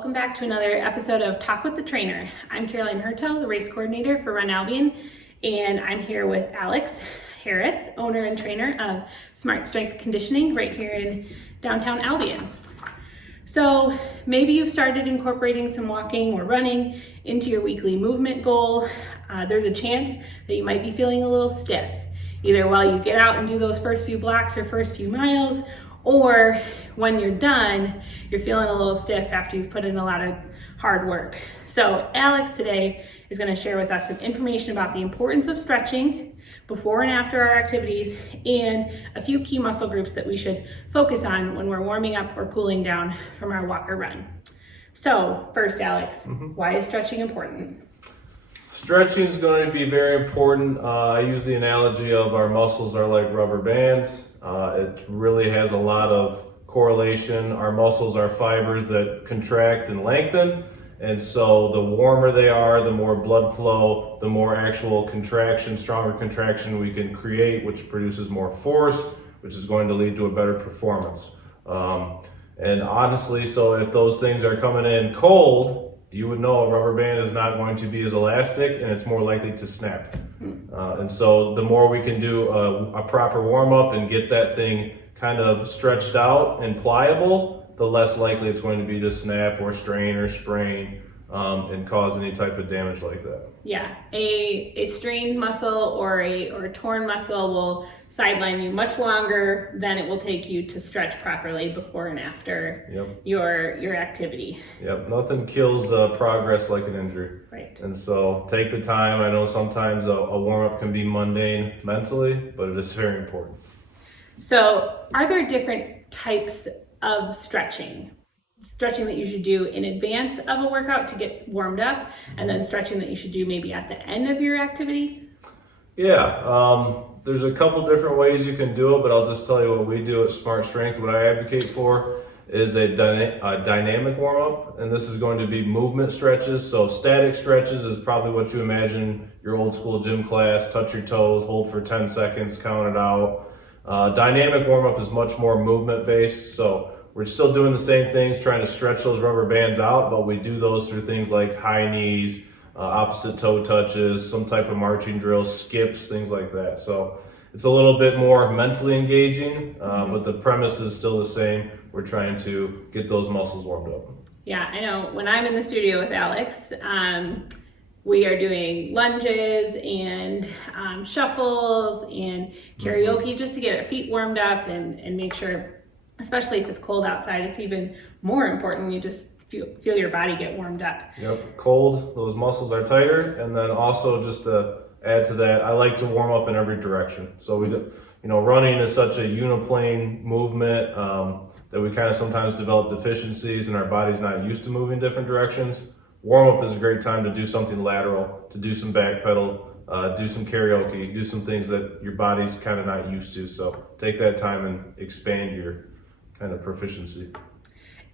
Welcome back to another episode of Talk with the Trainer. I'm Caroline Hertel, the race coordinator for Run Albion, and I'm here with Alex Harris, owner and trainer of Smart Strength Conditioning right here in downtown Albion. So maybe you've started incorporating some walking or running into your weekly movement goal. There's a chance that you might be feeling a little stiff, either while you get out and do those first few blocks or first few miles, or when you're done, you're feeling a little stiff after you've put in a lot of hard work. So Alex today is going to share with us some information about the importance of stretching before and after our activities and a few key muscle groups that we should focus on when we're warming up or cooling down from our walk or run. So first, Alex, why is stretching important? Stretching is going to be very important. I use the analogy of our muscles are like rubber bands. It really has a lot of correlation. Our muscles are fibers that contract and lengthen. And so the warmer they are, the more blood flow, the more actual contraction, stronger contraction we can create, which produces more force, which is going to lead to a better performance. And honestly, so if those things are coming in cold, you would know a rubber band is not going to be as elastic and it's more likely to snap. And so the more we can do a proper warm up and get that thing kind of stretched out and pliable, the less likely it's going to be to snap or strain or sprain and cause any type of damage like that. Yeah, a strained muscle or a torn muscle will sideline you much longer than it will take you to stretch properly before and after your activity. Yep, nothing kills progress like an injury. Right. And so take the time. I know sometimes a warm-up can be mundane mentally, but it is very important. So are there different types of stretching that you should do in advance of a workout to get warmed up, and then stretching that you should do maybe at the end of your activity? Yeah, there's a couple different ways you can do it, but I'll just tell you what we do at Smart Strength. What I advocate for is a dynamic warm-up, and this is going to be movement stretches. So static stretches is probably what you imagine your old school gym class, touch your toes, hold for 10 seconds, count it out. Dynamic warm-up is much more movement-based, so we're still doing the same things, trying to stretch those rubber bands out, but we do those through things like high knees, opposite toe touches, some type of marching drill, skips, things like that. So it's a little bit more mentally engaging, but the premise is still the same. We're trying to get those muscles warmed up. Yeah, I know when I'm in the studio with Alex, we are doing lunges and shuffles and karaoke just to get our feet warmed up and make sure, especially if it's cold outside, it's even more important. You just feel your body get warmed up. Yep, cold, those muscles are tighter. And then also just to add to that, I like to warm up in every direction. So running is such a uniplane movement that we kind of sometimes develop deficiencies and our body's not used to moving different directions. Warm up is a great time to do something lateral, to do some back pedal, do some karaoke, do some things that your body's kind of not used to. So take that time and expand your kind of proficiency.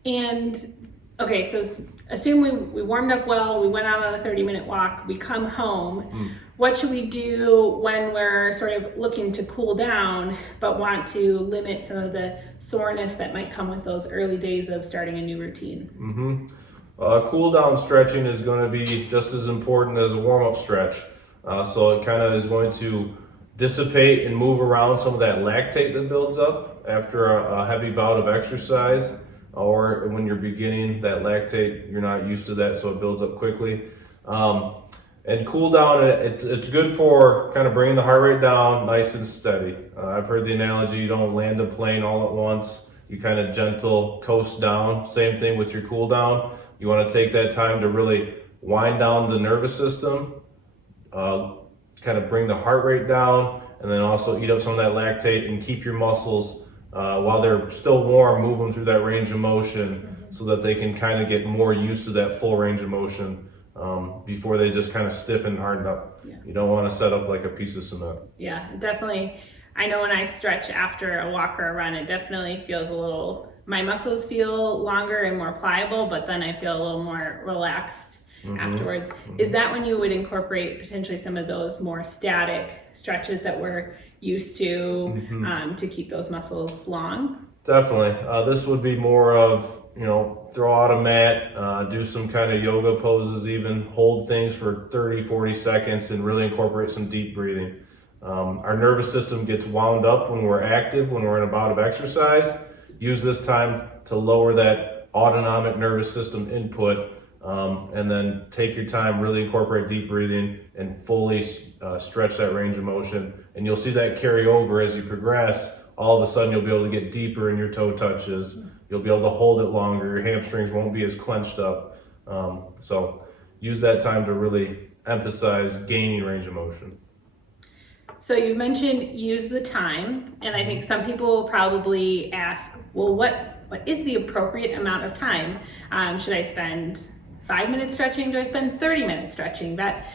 And okay, so assume we warmed up well, we went out on a 30-minute walk, we come home. What should we do when we're sort of looking to cool down but want to limit some of the soreness that might come with those early days of starting a new routine? Cool down stretching is going to be just as important as a warm-up stretch. So it kind of is going to dissipate and move around some of that lactate that builds up after a heavy bout of exercise, or when you're beginning that lactate, you're not used to that, so it builds up quickly. And cool down, it's good for kind of bringing the heart rate down nice and steady. I've heard the analogy, you don't land a plane all at once, you kind of gentle coast down. Same thing with your cool down. You want to take that time to really wind down the nervous system, kind of bring the heart rate down, and then also eat up some of that lactate and keep your muscles, while they're still warm, move them through that range of motion so that they can kind of get more used to that full range of motion before they just kind of stiffen and harden up. Yeah. You don't want to set up like a piece of cement. Yeah, definitely. I know when I stretch after a walk or a run, it definitely feels my muscles feel longer and more pliable, but then I feel a little more relaxed afterwards. Is that when you would incorporate potentially some of those more static stretches that we're used to keep those muscles long? Definitely. This would be more of throw out a mat, do some kind of yoga poses, even hold things for 30, 40 seconds and really incorporate some deep breathing. Our nervous system gets wound up when we're active, when we're in a bout of exercise. Use this time to lower that autonomic nervous system input, and then take your time, really incorporate deep breathing and fully stretch that range of motion. And you'll see that carry over as you progress. All of a sudden you'll be able to get deeper in your toe touches. You'll be able to hold it longer. Your hamstrings won't be as clenched up. So use that time to really emphasize gaining range of motion. So you've mentioned use the time, and I think some people will probably ask, well, what is the appropriate amount of time? Should I spend 5 minutes stretching? Do I spend 30 minutes stretching? That,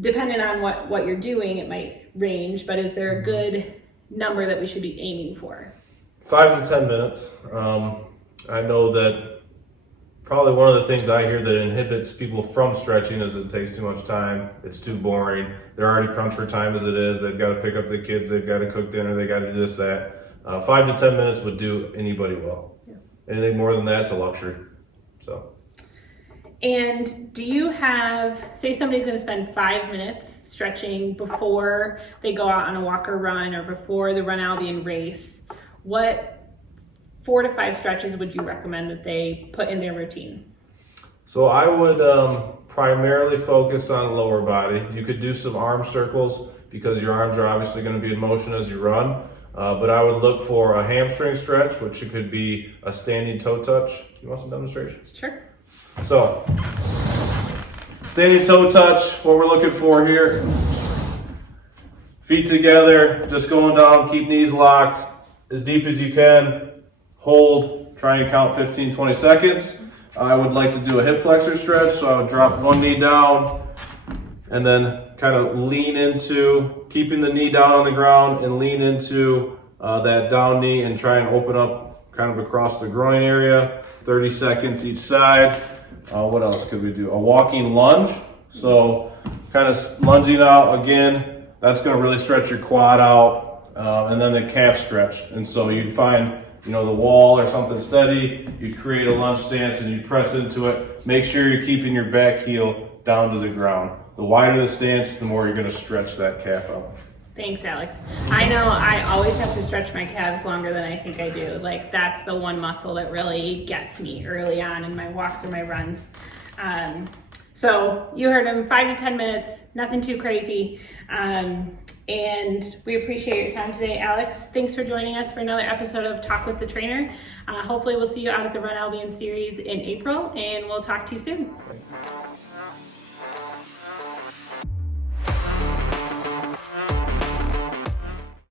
depending on what you're doing, it might range, but is there a good number that we should be aiming for? 5 to 10 minutes. I know that probably one of the things I hear that inhibits people from stretching is it takes too much time. It's too boring. They're already crunched for time as it is. They've got to pick up the kids. They've got to cook dinner. They got to do this, that. 5 to 10 minutes would do anybody well. Yeah. Anything more than that's a luxury. So. And do you have, say somebody's going to spend 5 minutes stretching before they go out on a walk or run, or before the Run Albion race, what 4 to 5 stretches would you recommend that they put in their routine? So I would primarily focus on lower body. You could do some arm circles because your arms are obviously going to be in motion as you run. But I would look for a hamstring stretch, which could be a standing toe touch. You want some demonstrations? Sure. So, standing toe touch, what we're looking for here. Feet together, just going down, keep knees locked as deep as you can. Hold, try and count 15, 20 seconds. I would like to do a hip flexor stretch, so I would drop one knee down and then kind of lean into, keeping the knee down on the ground and lean into that down knee and try and open up kind of across the groin area. 30 seconds each side. What else could we do? A walking lunge. So kind of lunging out again. That's going to really stretch your quad out. And then the calf stretch. And so you'd find, the wall or something steady. You'd create a lunge stance and you'd press into it. Make sure you're keeping your back heel down to the ground. The wider the stance, the more you're going to stretch that calf out. Thanks, Alex. I know I always have to stretch my calves longer than I think I do. Like, that's the one muscle that really gets me early on in my walks or my runs. So you heard him, 5 to 10 minutes, nothing too crazy. And we appreciate your time today, Alex. Thanks for joining us for another episode of Talk with the Trainer. Hopefully we'll see you out at the Run Albion series in April, and we'll talk to you soon.